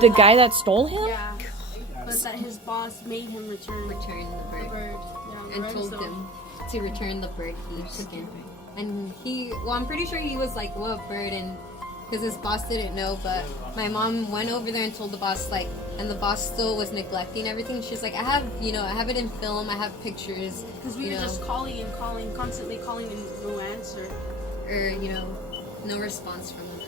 The guy that stole him? Yeah. But that his boss made him return the bird. Yeah, And told him to return the bird he took in. And I'm pretty sure he was like, what bird? And because his boss didn't know, but my mom went over there and told the boss, like, and the boss still was neglecting everything. She's like, I have it in film, I have pictures. Because we were just calling and calling, constantly calling and no answer. Or, no response from him.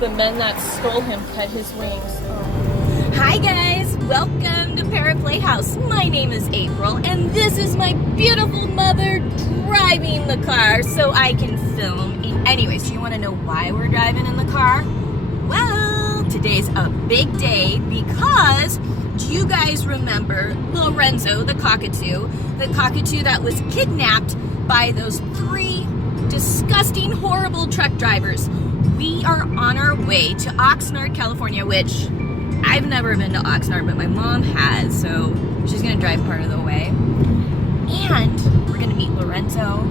The men that stole him cut his wings. Oh. Hi guys, welcome to Parrot Playhouse. My name is April and this is my beautiful mother driving the car so I can film. Anyway, so you want to know why we're driving in the car? Well, today's a big day because do you guys remember Lorenzo the Cockatoo? The cockatoo that was kidnapped by those 3 disgusting, horrible truck drivers. We are on our way to Oxnard, California, which I've never been to Oxnard, but my mom has, so she's gonna drive part of the way. And we're gonna meet Lorenzo.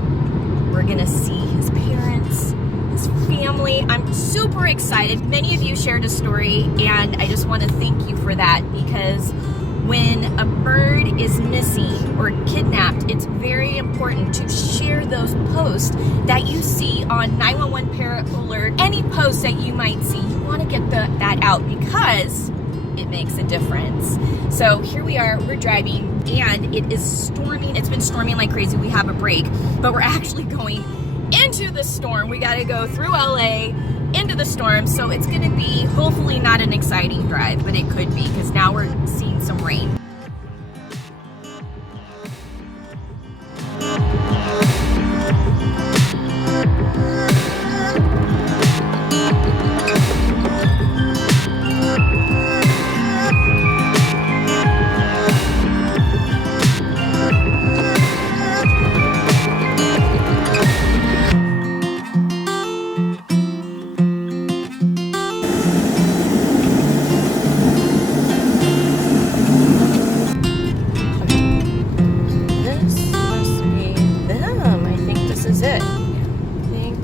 We're gonna see his parents, his family. I'm super excited. Many of you shared a story, and I just want to thank you for that because when a bird is missing or kidnapped, it's very important to share those posts that you see on 911 Parrot Alert. Any posts that you might see, you want to get that out because it makes a difference. So here we are, we're driving, and it is storming. It's been storming like crazy. We have a break, but we're actually going into the storm. We got to go through LA into the storm, so it's going to be hopefully not an exciting drive, but it could be because now we're seeing some rain.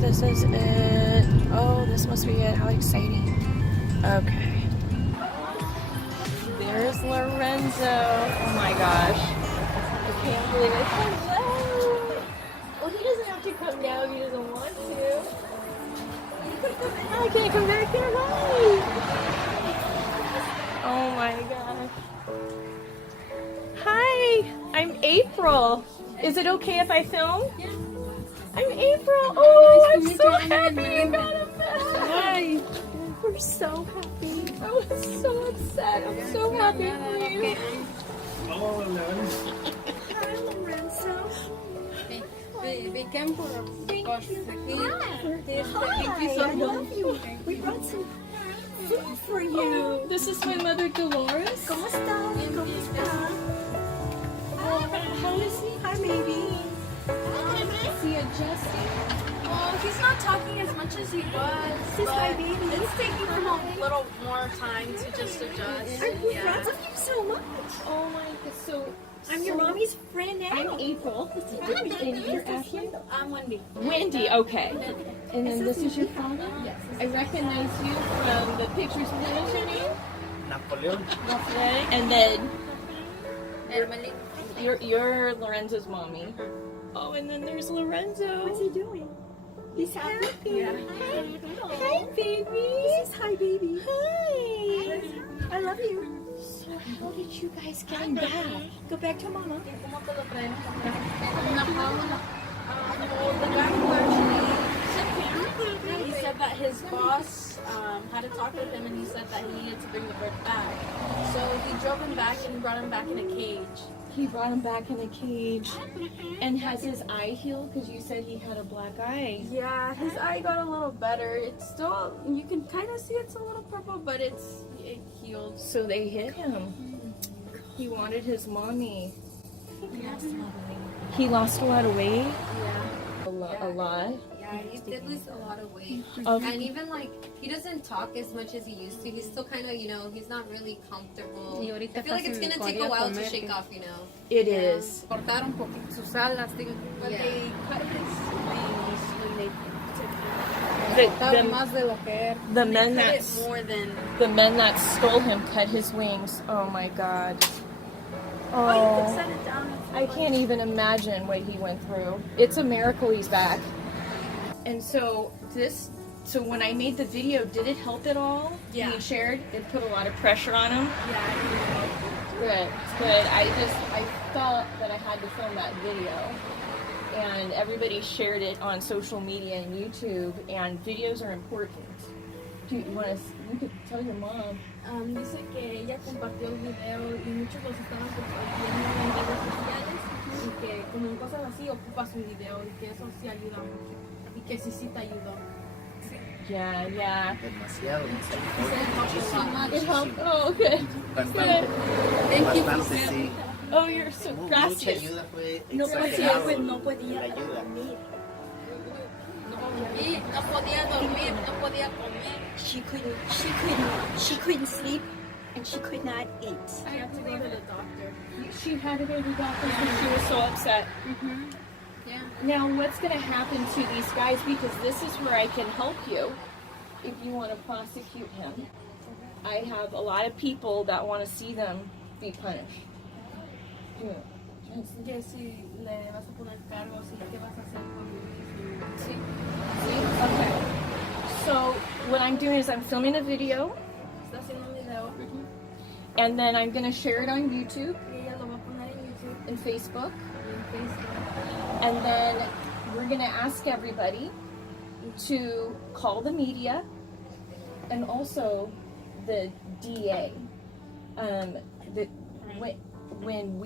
This is it. Oh, this must be it. How exciting. Okay. There's Lorenzo. Oh my gosh. I can't believe it. Hello. Well, he doesn't have to come now if he doesn't want to. I can't come back here. Hi. Oh my gosh. Hi. I'm April. Is it okay if I film? Yeah. I'm April. Oh, I'm so happy you got him back. Hi. We're so happy. I was so upset. I'm so happy for you. Hello, Lorenzo. Hi, Lorenzo. We came for a because I love you. We brought some food for you. This is my mother, Dolores. ¿Cómo estás? ¿Cómo estás? How is he? Hi, baby. Is he adjusting? Well, he's not talking as much as he was. This is my baby. It's taking him a little more time to just adjust. I'm proud of you so much. Oh my god, so I'm your mommy's friend now. I'm April. And you're Ashley? I'm Wendy. Wendy, okay. And then this is your father? Yes. I recognize you from the pictures. What is your name? Napoleon. And then Emily. you're Lorenzo's mommy. Oh, and then there's Lorenzo. What's he doing? He's happy. Yeah. Hi, baby. This is hi, baby. Hi. I love you. So how did you guys get him back? Go back to mama. The guy who actually, he said that his boss had to talk with him and he said that he needed to bring the bird back. So he drove him back and brought him back in a cage. He brought him back in a cage. And has his eye healed? Because you said he had a black eye. Yeah, his eye got a little better. It's still, you can kind of see it's a little purple, but it healed. So they hit him. He wanted his mommy. He lost a lot of weight? Yeah. A lot? Yeah, he did lose a lot of weight. Okay. And even like, he doesn't talk as much as he used to. He's still kind of, he's not really comfortable. I feel like it's going to take a while to shake off, It is. Cortar un poquito sus alas. But Yeah. they cut his wings when they Más de lo que era. The men cut that it more than. the men that stole him cut his wings. Oh my God. Oh, you Oh, could set it down. I can't even imagine what he went through. It's a miracle he's back. And so when I made the video, did it help at all? Yeah. Being shared, it put a lot of pressure on him. Yeah, I didn't know. Good. I felt that I had to film that video. And everybody shared it on social media and YouTube, and videos are important. You could tell your mom. Dice que ella compartió el video y muchos los estaban compartiendo en redes sociales y que como en cosas así ocupas un video y que eso sí ayuda mucho y que sí te ayudó. Yeah. Demasiado. It helped. Oh, good. Bastante. Bastante, sí. Oh, you're so Mucha gracious. ayuda fue No podía, exagerado. pues no podía La ayuda. dormir. No podía dormir, no podía comer. She couldn't sleep, and she could not eat. I had to go to the doctor. She had to go to the doctor because she was so upset. Yeah. Now, what's going to happen to these guys? Because this is where I can help you if you want to prosecute him. I have a lot of people that want to see them be punished. Que si le vas a poner cargos y qué vas a hacer con See? Okay. So what I'm doing is I'm filming a video, Está haciendo un video and then I'm going to share it on YouTube y ella lo va a poner en YouTube and Facebook, y en Facebook. and then we're going to ask everybody to call the media and also the DA. When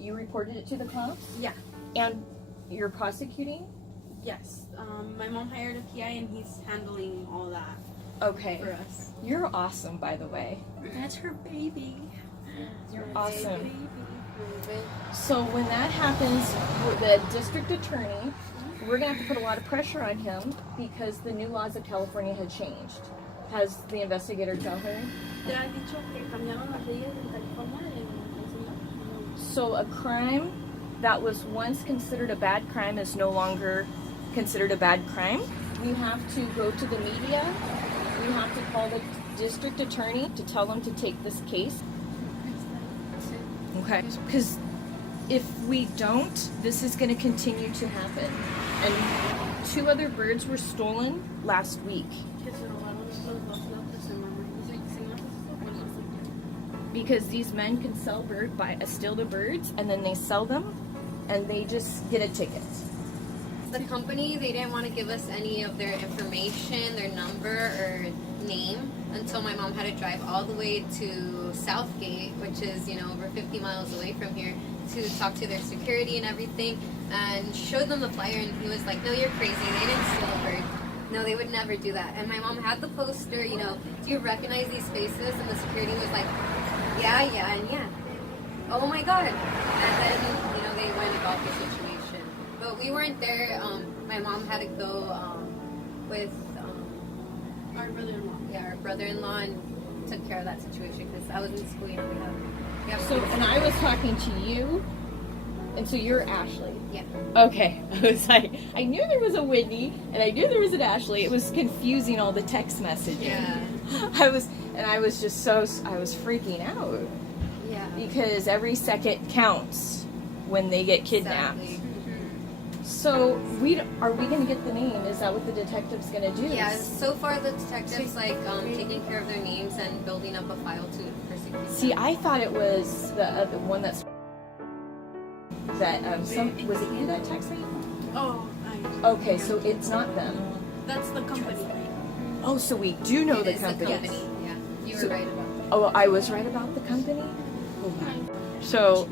you reported it to the cops? Yeah. And you're prosecuting? Yes. My mom hired a PI and he's handling all that Okay. for us. You're awesome, by the way. That's her baby. You're awesome. So when that happens, the district attorney, we're going to have to put a lot of pressure on him because the new laws of California had changed. Has the investigator tell her? ¿Te has dicho que cambiaron las leyes en California? So a crime that was once considered a bad crime is no longer considered a bad crime. We have to go to the media. We have to call the district attorney to tell them to take this case. Okay. Because if we don't, this is going to continue to happen. And 2 other birds were stolen last week. Que se robaron los dos la otra semana. Dice que se me hace Because these men can steal the birds, and then they sell them, and they just get a ticket. The company, they didn't want to give us any of their information, their number or name, until my mom had to drive all the way to Southgate, which is, over 50 miles away from here, to talk to their security and everything, and showed them the flyer, and he was like, no, you're crazy, they didn't steal a bird. No, they would never do that. And my mom had the poster, do you recognize these faces? And the security was like, yeah, and yeah. Oh my God. And then, they went about the situation. But we weren't there. My mom had to go with our brother-in-law. our brother-in-law and took care of that situation because I was in school. We have So, and I was talking to you, and so you're Ashley. Yeah. Okay. I was like, I knew there was a Whitney, and I knew there was an Ashley. It was confusing, all the text messaging. Yeah. I was freaking out Yeah. because every second counts when they get kidnapped. Exactly. So are we going to get the name? Is that what the detective's going to do? Yeah, so far the detectives taking care of their names and building up a file to persecute them. See, I thought it was the one was it you that text me? Oh, Okay, so it's not them. that's the company. Oh, so we do know It the is company. Yeah, you were So- right about that. Oh, I was right about the company? So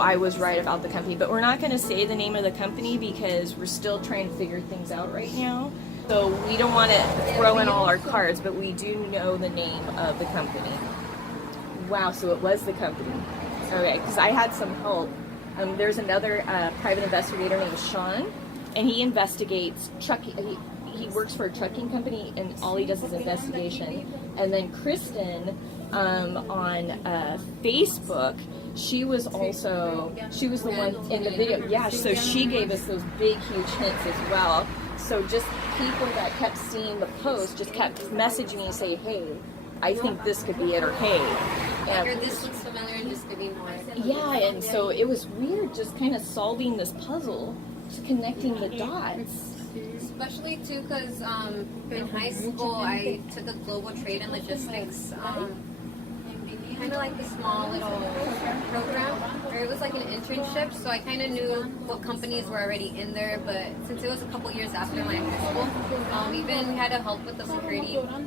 I was right about the company, but we're not going to say the name of the company because we're still trying to figure things out right now. So we don't want to throw in all our cards, but we do know the name of the company. Wow, so it was the company. Okay, because I had some help. There's another private investigator named Sean, and he investigates trucking. He works for a trucking company, and all he does is investigation. And then Kristen on Facebook, she was the one in the video. Yeah, so she gave us those big, huge hints as well. So just people that kept seeing the post just kept messaging me and say, hey, I think this could be it, or hey. Or this looks familiar, and just giving more. Yeah, and so it was weird just kind of solving this puzzle, just connecting the dots. Especially too, because in high school I took a global trade and logistics, kind of like a small little program, where it was like an internship. So I kind of knew what companies were already in there. But since it was a couple years after my high school, even we had to help with the security from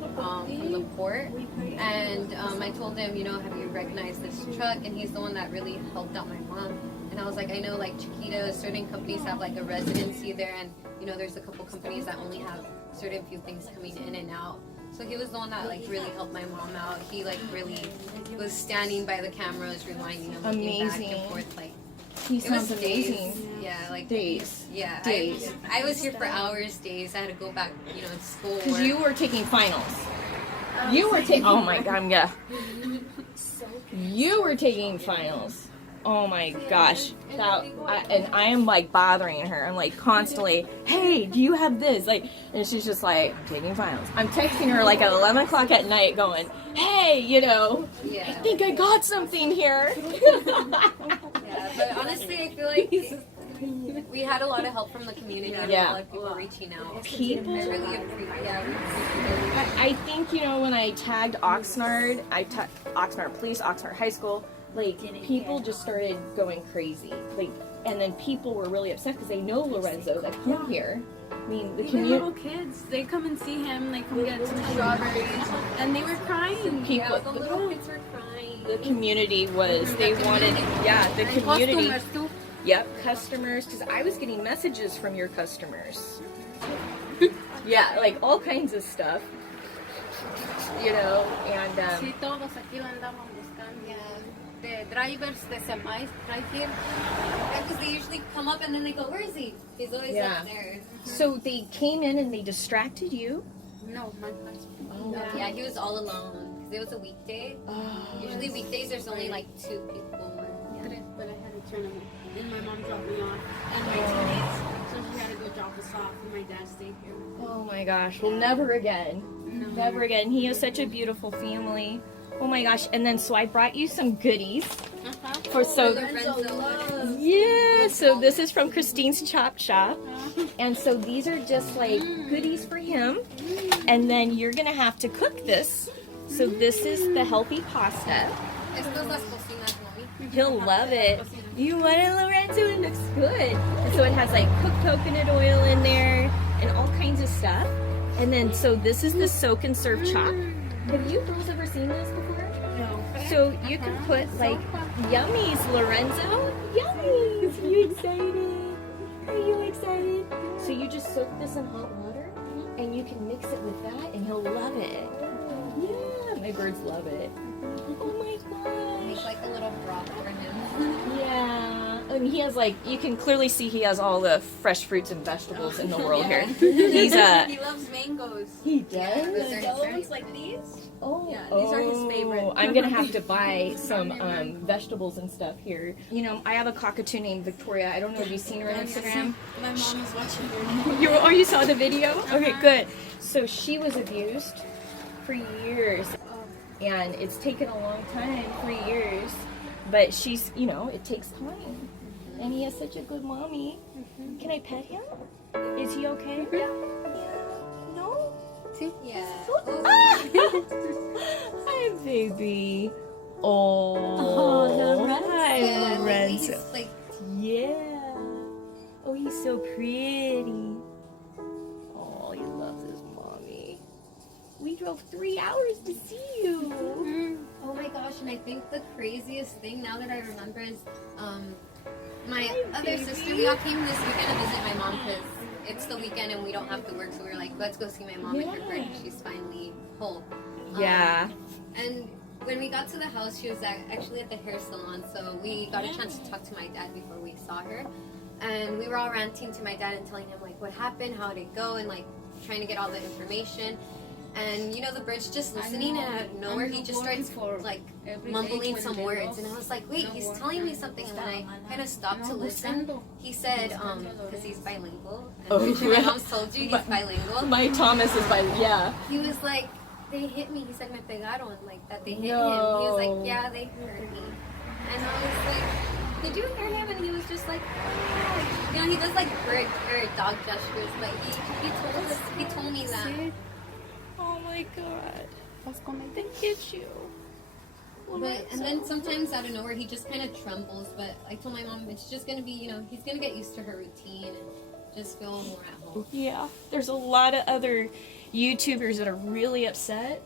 the port. And I told him, have you recognized this truck? And he's the one that really helped out my mom. And I was like, I know like Chiquita, certain companies have like a residency there, and there's a couple companies that only have certain few things coming in and out. So he was the one that like really helped my mom out. He like really was standing by the cameras, rewinding them, looking back and forth. Like He sounds amazing. Days. Yeah, like days. Yeah, days. I was here for hours, days. I had to go back, to school. Because you were taking finals. You were taking. Oh my god, You were taking finals. Oh my gosh. And I am like bothering her. I'm like constantly, hey, do you have this? Like, and she's just like, I'm taking finals. I'm texting her like at 11 o'clock at night going, hey, I think I got something here. Yeah, but honestly, I feel like we had a lot of help from the community. Yeah. A lot of people reaching out. People. I really appreciate I think, when I tagged Oxnard, Police, Oxnard High School, like, people just started going crazy. Like, and then people were really upset because they know Lorenzo that come here. I mean, the Even little kids, they come and see him, they come get some strawberries, and they were crying. Yeah, the little kids were crying. The community they wanted, the community. Customers too. Yep, customers, because I was getting messages from your customers. Yeah, like all kinds of stuff. And Sí, todos aquí lo andamos buscando. The drivers, the semis, right here. Yeah, because they usually come up and then they go, where is he? He's always up there. So they came in and they distracted you? No, my husband. Oh. Yeah, he was all alone. Because it was a weekday. Oh. Usually weekdays there's only like 2 people. But I had to turn him. And my mom dropped me off. And my teammates. So she had to go drop us off. And my dad stayed here. Oh my gosh. Well, never again. No. Never again. He has such a beautiful family. Oh my gosh. And then so I brought you some goodies. Yeah, so this is from Christine's Chop Shop. And so these are just like goodies for him. And then you're going to have to cook this. So this is the healthy pasta. Estas las cocinas, mommy. He'll love it. You want it, Lorenzo? It looks good. And so it has like cooked coconut oil in there and all kinds of stuff. And then so this is the soak and serve chop. Have you girls ever seen this before? No. So you can put like yummies, Lorenzo. Yummies. Are you excited? Are you excited? So you just soak this in hot water and you can mix it with that and he'll love it. Yeah, my birds love it. Oh my gosh. Make like a little broth for him. Yeah. And he has like, you can clearly see he has all the fresh fruits and vegetables in the world here. He's He loves mangoes. He does? Those like these? Oh, Yeah, these are his favorite. I'm gonna have to buy some vegetables and stuff here. I have a cockatoo named Victoria. I don't know if you've seen her on Instagram. My mom is watching her. You saw the video? Okay, good. So she was abused for years, and it's taken a long time, 3 years. But she's, it takes time. And he has such a good mommy. Can I pet him? Is he okay? Yeah. No? Yeah. Hi, baby. Oh, Lorenzo. Hi, Yeah, Lorenzo. he's like, Yeah. Oh, he's so pretty. Oh, he loves his mommy. We drove 3 hours to see you. oh my gosh, and I think the craziest thing now that I remember is my other sister, we all came this weekend to visit my mom because it's the weekend and we don't have to work, so we were like, let's go see my mom at her birthday. She's finally whole. Yeah. And when we got to the house, she was actually at the hair salon, so we got a chance to talk to my dad before we saw her. and we were all ranting to my dad and telling him like what happened, how did it go, and like trying to get all the information. And you know, the bird's just listening, and out of nowhere he just starts like mumbling some words, and I was like, wait, he's telling me something. And then I kind of stopped to listen. He said, because he's bilingual, and I'm sure my mom's told you he's bilingual. My Thomas is bilingual. Yeah. He was like, they hit me. He said, me pegaron, like that they hit him. He was like, yeah, they hurt me. And I was like, did you hear him? And he was just like, oh. You know, he does like bird or dog gestures, but he told me that. Oh my God. Vas con él, te get you. But, and then sometimes out of nowhere he just kind of trembles, but I told my mom it's just gonna be, you know, he's gonna get used to her routine and just feel more at home. Yeah, there's a lot of other YouTubers that are really upset.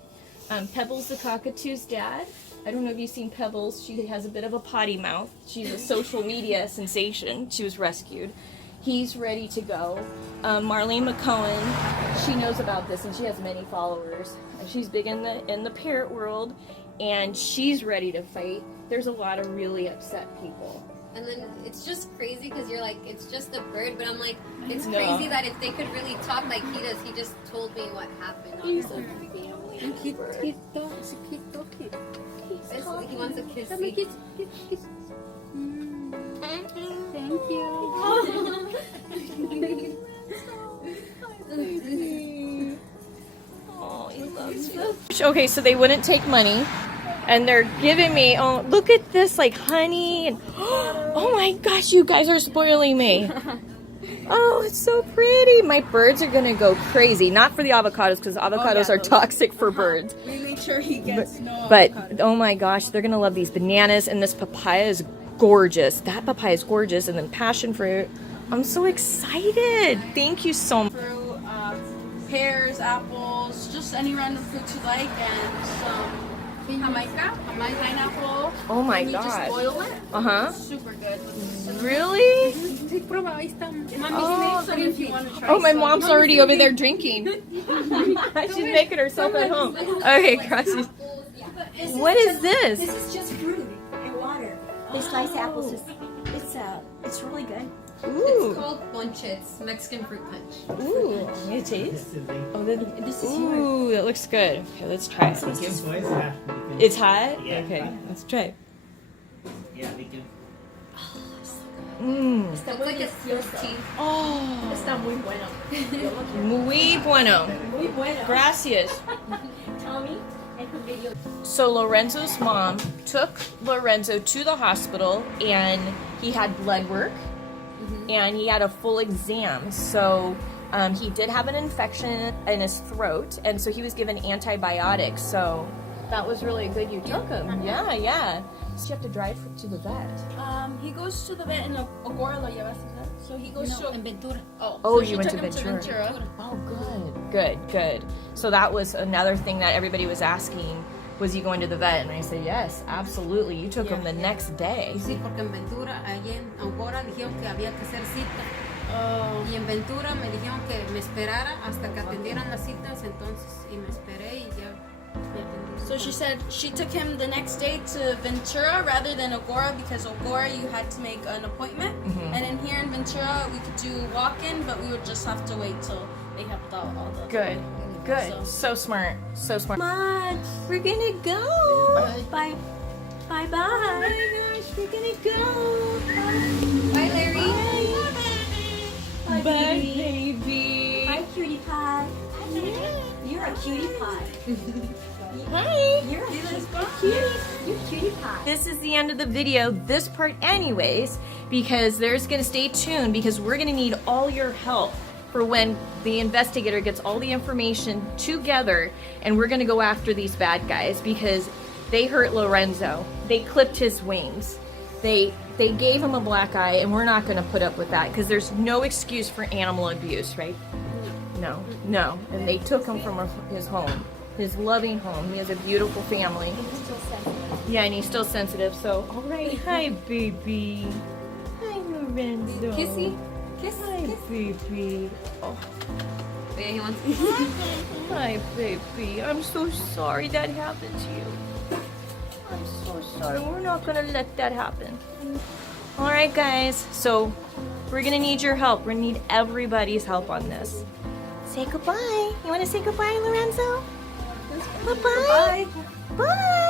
Pebbles the Cockatoo's dad. I don't know if you've seen Pebbles. She has a bit of a potty mouth. She's a social media sensation. She was rescued. He's ready to go. Marlene McCohen, she knows about this and she has many followers. She's big in the parrot world, and she's ready to fight. There's a lot of really upset people. And then it's just crazy because you're like, it's just a bird, but I'm like, it's crazy that if they could really talk like he does, he just told me what happened on the family. Keep talking. He wants a kiss. Kiss. Thank you. Oh, he loves you. Okay, so they wouldn't take money, and they're giving me, oh, look at this, like honey, and oh my gosh, you guys are spoiling me. Oh, it's so pretty. My birds are gonna go crazy. Not for the avocados, because avocados are toxic for birds. We made sure he gets But oh my gosh, they're gonna love these bananas, and this papaya is gorgeous. That papaya is gorgeous, and then passion fruit. I'm so excited. Thank you so much. Fruit, pears, apples, just any random fruits you like, and some Jamaica, pineapple. Oh my and you just god. boil it. Uh-huh. Super good. Really? Take prueba, ahí está. Oh, So if you want to try Oh, my some. mom's already over there drinking. She's making herself at home. Okay, gracias. What is this? This is just fruit and water. They slice apples. It's really good. Ooh. It's called ponche. It's Mexican fruit punch. Ooh. You taste? Oh, This is yours. ooh, that looks good. Okay, let's try it. It's hot? Yeah. Okay, let's try it. Yeah, we can. Mmm. It's like a tea. Oh. Está muy bueno. Muy bueno. Muy bueno. Gracias. Tommy and her video. So Lorenzo's mom took Lorenzo to the hospital, and he had blood work, and he had a full exam. So he did have an infection in his throat, and so he was given antibiotics. So that was really good you took him. Yeah. So you have to drive to the vet. He goes to the vet in Agora lo llevas, so he goes to Ventura. Oh, so you she went took to him Ventura. Oh, good. So that was another thing that everybody was asking. Was he going to the vet? And I said, yes, absolutely. You took him the next day. Sí, porque en Ventura, allí en Aurora, dijeron que había que hacer cita. Y en Ventura me dijeron que me esperara hasta que atendieran las citas, entonces, y me esperé y ya atendieron. So she said she took him the next day to Ventura rather than Agora, because Agora you had to make an appointment, and in here in Ventura we could do walk-in, but we would just have to wait till they helped out all the. Good. So smart. Much. We're gonna go. Bye. Bye. Oh my gosh, we're gonna go. Bye, Larry. Bye, Bye, baby. baby. Bye, cutie pie. You're a cutie pie. Hi. You're a cutie pie. This is the end of the video, this part anyways, because there's gonna stay tuned, because we're gonna need all your help for when the investigator gets all the information together, and we're gonna go after these bad guys because they hurt Lorenzo. They clipped his wings. They gave him a black eye, and we're not gonna put up with that because there's no excuse for animal abuse, right? No. And they took him from his home, his loving home. He has a beautiful family. Yeah, and he's still sensitive, so all right. Hi, baby. Hi, Lorenzo. Kissy. Kiss. Hi, baby. Oh, Yeah, he wants hi, baby. I'm so sorry that happened to you. I'm so sorry. We're not gonna let that happen. All right, guys. So We're gonna need your help. We're gonna need everybody's help on this. Say goodbye. You wanna say goodbye, Lorenzo? Bye-bye. Bye.